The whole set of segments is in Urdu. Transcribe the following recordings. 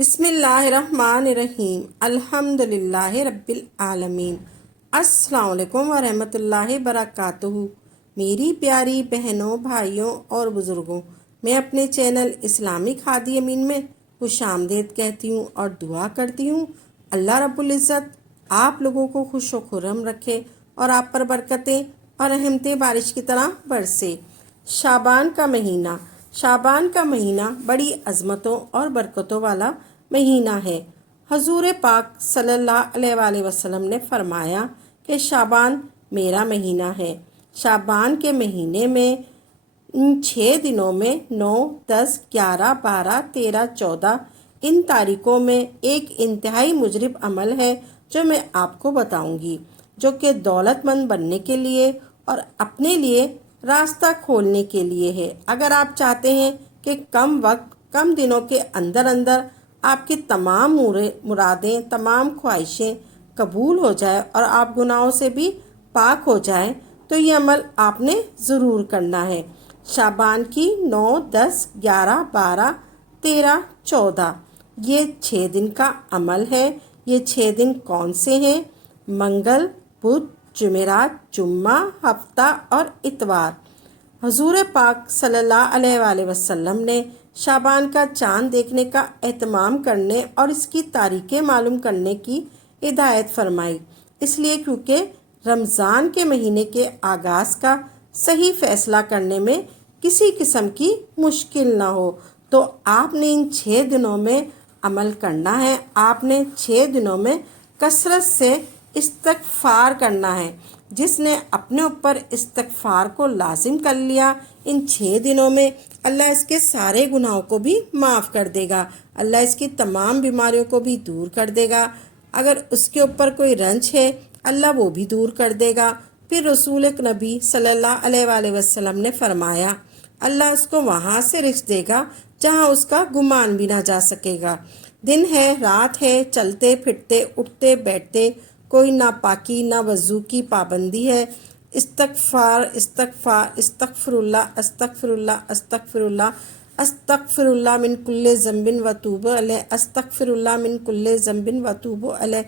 بسم اللہ الرحمن الرحیم الحمدللہ رب العالمین۔ السلام علیکم ورحمۃ اللہ وبرکاتہ۔ میری پیاری بہنوں، بھائیوں اور بزرگوں، میں اپنے چینل اسلامک ہادی امین میں خوش آمدید کہتی ہوں اور دعا کرتی ہوں اللہ رب العزت آپ لوگوں کو خوش و خرم رکھے اور آپ پر برکتیں اور رحمتیں بارش کی طرح برسے۔ شعبان کا مہینہ بڑی عظمتوں اور برکتوں والا مہینہ ہے۔ حضور پاک صلی اللہ علیہ وآلہ وسلم نے فرمایا کہ شعبان میرا مہینہ ہے۔ شعبان کے مہینے میں ان 6 دنوں میں 9، 10، 11، 12، 13، 14 ان تاریخوں میں ایک انتہائی مجرب عمل ہے جو میں آپ کو بتاؤں گی، جو کہ دولت مند بننے کے لیے اور اپنے لیے راستہ کھولنے کے لیے ہے۔ اگر آپ چاہتے ہیں کہ کم دنوں کے اندر آپ کی تمام مرادیں، تمام خواہشیں قبول ہو جائے اور آپ گناہوں سے بھی پاک ہو جائیں، تو یہ عمل آپ نے ضرور کرنا ہے۔ شعبان کی 9، 10، 11، 12، 13، 14 یہ 6 دن کا عمل ہے۔ یہ 6 دن کون سے ہیں؟ منگل، بدھ، جمعرات، جمعہ، ہفتہ اور اتوار۔ حضور پاک صلی اللہ علیہ وآلہ وسلم نے شعبان کا چاند دیکھنے کا اہتمام کرنے اور اس کی تاریخیں معلوم کرنے کی ہدایت فرمائی، اس لیے کیونکہ رمضان کے مہینے کے آغاز کا صحیح فیصلہ کرنے میں کسی قسم کی مشکل نہ ہو، تو آپ نے ان 6 دنوں میں عمل کرنا ہے۔ آپ نے 6 دنوں میں کثرت سے استغفار کرنا ہے۔ جس نے اپنے اوپر استغفار کو لازم کر لیا، ان 6 دنوں میں اللہ اس کے سارے گناہوں کو بھی معاف کر دے گا، اللہ اس کی تمام بیماریوں کو بھی دور کر دے گا۔ اگر اس کے اوپر کوئی رنج ہے، اللہ وہ بھی دور کر دے گا۔ پھر رسول نبی صلی اللہ علیہ وآلہ وسلم نے فرمایا، اللہ اس کو وہاں سے رزق دے گا جہاں اس کا گمان بھی نہ جا سکے گا۔ دن ہے، رات ہے، چلتے پھرتے، اٹھتے بیٹھتے، کوئی ناپاکی نہ وضو کی پابندی ہے۔ استغفار استغفار استغفر اللہ استغفر اللہ استغفر اللہ استغفر اللہ من کل ذنب واتوب الیہ استغفر اللہ من کل ذنب واتوب الیہ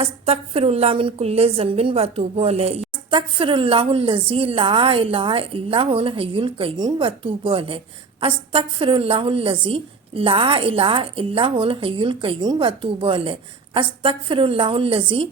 استغفر اللہ من کل ذنب واتوب الیہ استغفر اللہ الذی لا الہ الا هو الحی القیوم واتوب الیہ استغفر اللہ الذی لا الہ الا هو الحی القیوم واتوب الیہ استغفر اللہ الذی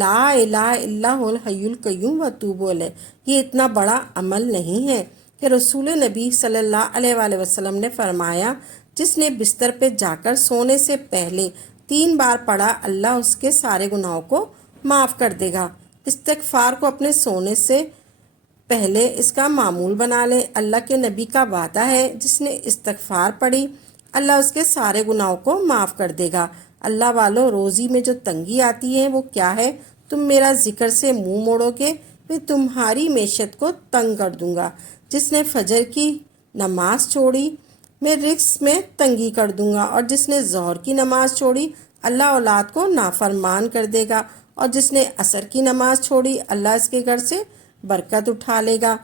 لا الہ الا هو الحی القیوم واتوب الیہ۔ یہ اتنا بڑا عمل نہیں ہے کہ رسول نبی صلی اللہ علیہ وآلہ وسلم نے فرمایا، جس نے بستر پہ جا کر سونے سے پہلے 3 بار پڑھا، اللہ اس کے سارے گناہوں کو معاف کر دے گا۔ استغفار کو اپنے سونے سے پہلے اس کا معمول بنا لیں۔ اللہ کے نبی کا وعدہ ہے، جس نے استغفار پڑھی اللہ اس کے سارے گناہوں کو معاف کر دے گا۔ اللہ والو، روزی میں جو تنگی آتی ہے وہ کیا ہے؟ تم میرا ذکر سے منہ موڑو گے، میں تمہاری معیشت کو تنگ کر دوں گا۔ جس نے فجر کی نماز چھوڑی، میں رزق میں تنگی کر دوں گا، اور جس نے ظہر کی نماز چھوڑی اللہ اولاد کو نافرمان کر دے گا، اور جس نے عصر کی نماز چھوڑی اللہ اس کے گھر سے برکت اٹھا لے گا،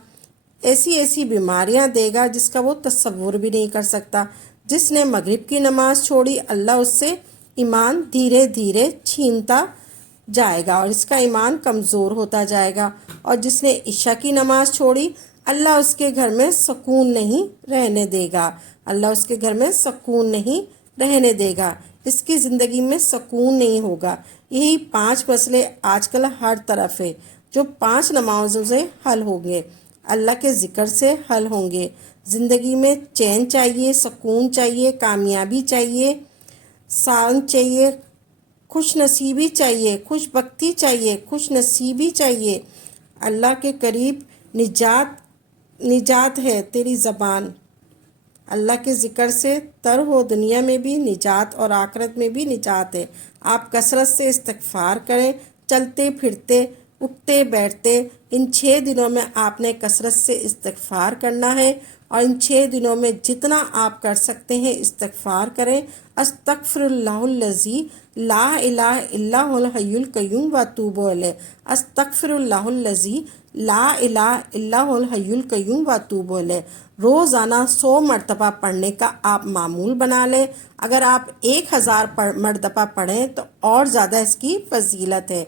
ایسی بیماریاں دے گا جس کا وہ تصور بھی نہیں کر سکتا۔ جس نے مغرب کی نماز چھوڑی اللہ اس سے ایمان دھیرے دھیرے چھینتا جائے گا اور اس کا ایمان کمزور ہوتا جائے گا، اور جس نے عشاء کی نماز چھوڑی اللہ اس کے گھر میں سکون نہیں رہنے دے گا، اللہ اس کے گھر میں سکون نہیں رہنے دے گا، اس کی زندگی میں سکون نہیں ہوگا۔ یہی 5 مسئلے آج کل ہر طرف ہے، جو 5 نمازوں سے حل ہوں گے، اللہ کے ذکر سے حل ہوں گے۔ زندگی میں چین چاہیے، سکون چاہیے، کامیابی چاہیے، سعادت چاہیے، خوش نصیبی چاہیے، خوش بختی چاہیے، خوش نصیبی چاہیے۔ اللہ کے قریب نجات ہے تیری زبان، اللہ کے ذکر سے تر ہو، دنیا میں بھی نجات اور آخرت میں بھی نجات ہے۔ آپ کثرت سے استغفار کریں، چلتے پھرتے اٹھتے بیٹھتے ان 6 دنوں میں آپ نے کثرت سے استغفار کرنا ہے، اور ان 6 دنوں میں جتنا آپ کر سکتے ہیں استغفار کریں۔ استغفر اللہ الذی لا الہ الا هو الحی القیوم واتوب الیہ استغفر اللہ الذی لا الہ الا هو الحی القیوم واتوب الیہ روزانہ 100 مرتبہ پڑھنے کا آپ معمول بنا لیں۔ اگر آپ 1000 مرتبہ پڑھیں تو اور زیادہ اس کی فضیلت ہے۔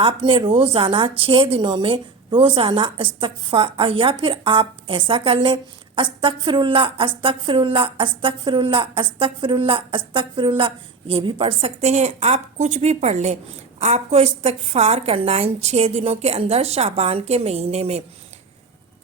آپ نے روزانہ 6 دنوں میں روزانہ استغفار، یا پھر آپ ایسا کر لیں استغفر اللہ استغفر اللہ استغفر اللہ استغفر اللہ استغفر اللہ، یہ بھی پڑھ سکتے ہیں۔ آپ کچھ بھی پڑھ لیں، آپ کو استغفار کرنا ہے ان 6 دنوں کے اندر شعبان کے مہینے میں۔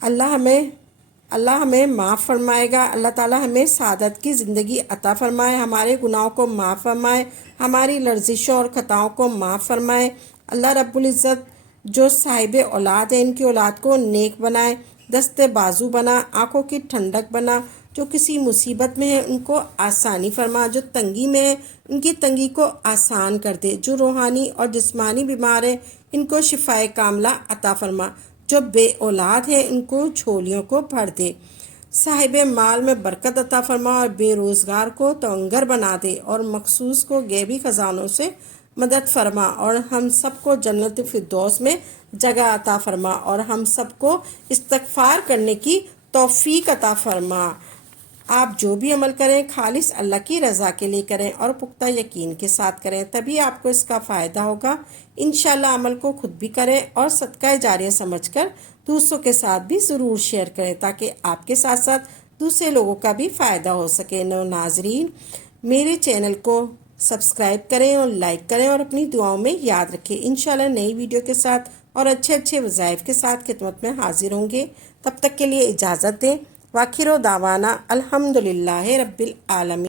اللہ ہمیں معاف فرمائے گا۔ اللہ تعالی ہمیں سعادت کی زندگی عطا فرمائے، ہمارے گناہوں کو معاف فرمائے، ہماری لرزشوں اور خطاؤں کو معاف فرمائے۔ اللہ رب العزت جو صاحب اولاد ہیں ان کی اولاد کو نیک بنائے، دست بازو بنا، آنکھوں کی ٹھنڈک بنا، جو کسی مصیبت میں ہیں ان کو آسانی فرما، جو تنگی میں ہیں ان کی تنگی کو آسان کر دے، جو روحانی اور جسمانی بیمار ہیں ان کو شفائے کاملہ عطا فرما، جو بے اولاد ہیں ان کو جھولیوں کو بھر دے، صاحب مال میں برکت عطا فرما اور بے روزگار کو توانگر بنا دے، اور مخصوص کو غیبی خزانوں سے مدد فرما، اور ہم سب کو جنت فردوس میں جگہ عطا فرما، اور ہم سب کو استغفار کرنے کی توفیق عطا فرما۔ آپ جو بھی عمل کریں خالص اللہ کی رضا کے لیے کریں اور پختہ یقین کے ساتھ کریں، تبھی آپ کو اس کا فائدہ ہوگا۔ انشاءاللہ عمل کو خود بھی کریں اور صدقہ جاریہ سمجھ کر دوسروں کے ساتھ بھی ضرور شیئر کریں، تاکہ آپ کے ساتھ ساتھ دوسرے لوگوں کا بھی فائدہ ہو سکے۔ ناظرین، میرے چینل کو سبسکرائب کریں اور لائک کریں اور اپنی دعاؤں میں یاد رکھیں۔ انشاءاللہ نئی ویڈیو کے ساتھ اور اچھے وظائف کے ساتھ خدمت میں حاضر ہوں گے۔ تب تک کے لیے اجازت دیں۔ وآخر دعوانا الحمدللہ رب العالمین۔